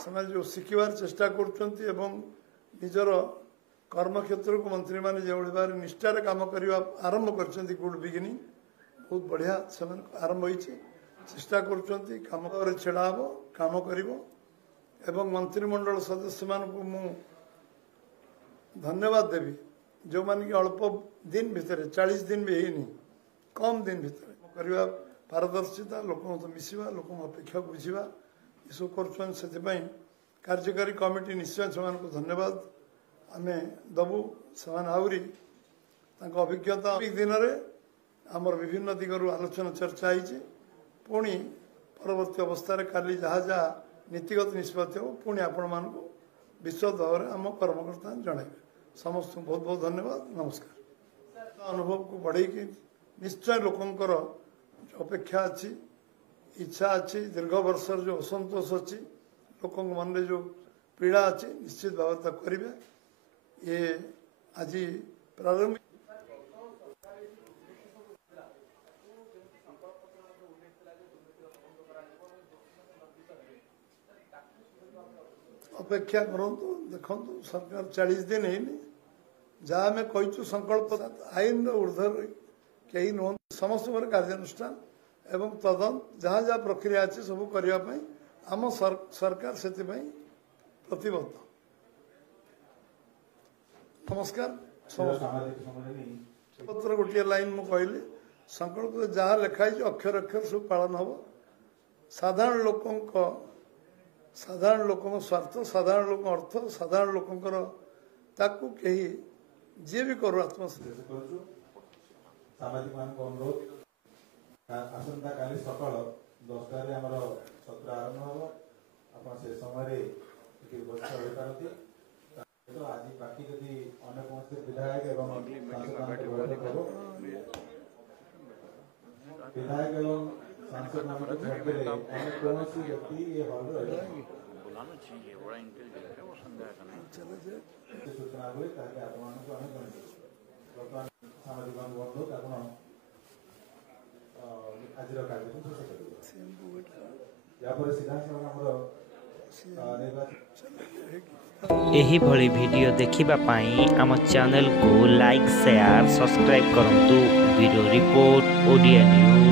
समाज जो शिखिबार चेष्टा करछंती एवं निजर कर्मक्षेत्र को मंत्री माने जो बार निष्ठार काम करवा आरंभ करछंती गुड बिगिनिंग बहुत बढ़िया से आरंभ होइछे चेष्टा करछंती काम करे छेड़ा हबो काम करिवो एवं मंत्रिमंडल सदस्य मान को मु धन्यवाद देवी जो मान की अल्प दिन भितर 40 दिन भी हेनी कम दिन भितर करवा पारदर्शिता लोक तो मिसवा लोक अपेक्षा बुझा ये कर कार्यकारी कमिटी निश्चय से धन्यवाद आम दबू से आहरी अभिज्ञता दिन में आमर विभिन्न दिगरू आलोचना चर्चा होती पुणी परवर्ती अवस्था काली जहाँ जहाँ नीतिगत निष्पत्ति हो पुणी आपण मान विशद भाव में आम कर्मकर्ता जनइबे समस्त बहुत बहुत धन्यवाद नमस्कार अनुभव को बढ़े निश्चय लोकंकर अपेक्षा अच्छी इच्छा अच्छी दीर्घ वर्षर जो असंतोष अच्छी लोक मन में जो पीड़ा अच्छी निश्चित भाव करेंगे ये आज प्रारंभिक अपेक्षा करूँ देखु सरकार 40 दिन है जहाँ आम कहीचु संकल्प आईन ऊर्धर कहीं नुह समस्त कार्यानुष्ठान एवं तदंत जहाँ जहाँ प्रक्रिया अच्छी सब करने आम सरकार से प्रतिबद्ध नमस्कार पत्र गोटे लाइन मु कहली संकल्प जहाँ लिखाई अक्षर अक्षर सब पालन हम साधारण लोक स्वार्थ साधारण लोक अर्थ साधारण लोकंकर ताकू कहीं जी भी करू आत्मसात सामाजिक मान को अनुरोध आसंता काली सकाल 10 आमर सत्र आरंभ हम आप से समय व्यवस्था हो पारती तो आज बाकी जदि अन्य कौन विधायक एवं विधायक एवं सांसद नाम कौन व्यक्ति ये हल सूचना हुए ताकि आप बर्तमान सामाजिक बंधु आज कार्यक्रम सीधा एही भली वीडियो देखिबा पाई आम चैनल को लाइक शेयर सब्सक्राइब करंतु वीडियो रिपोर्ट ओडिया न्यूज।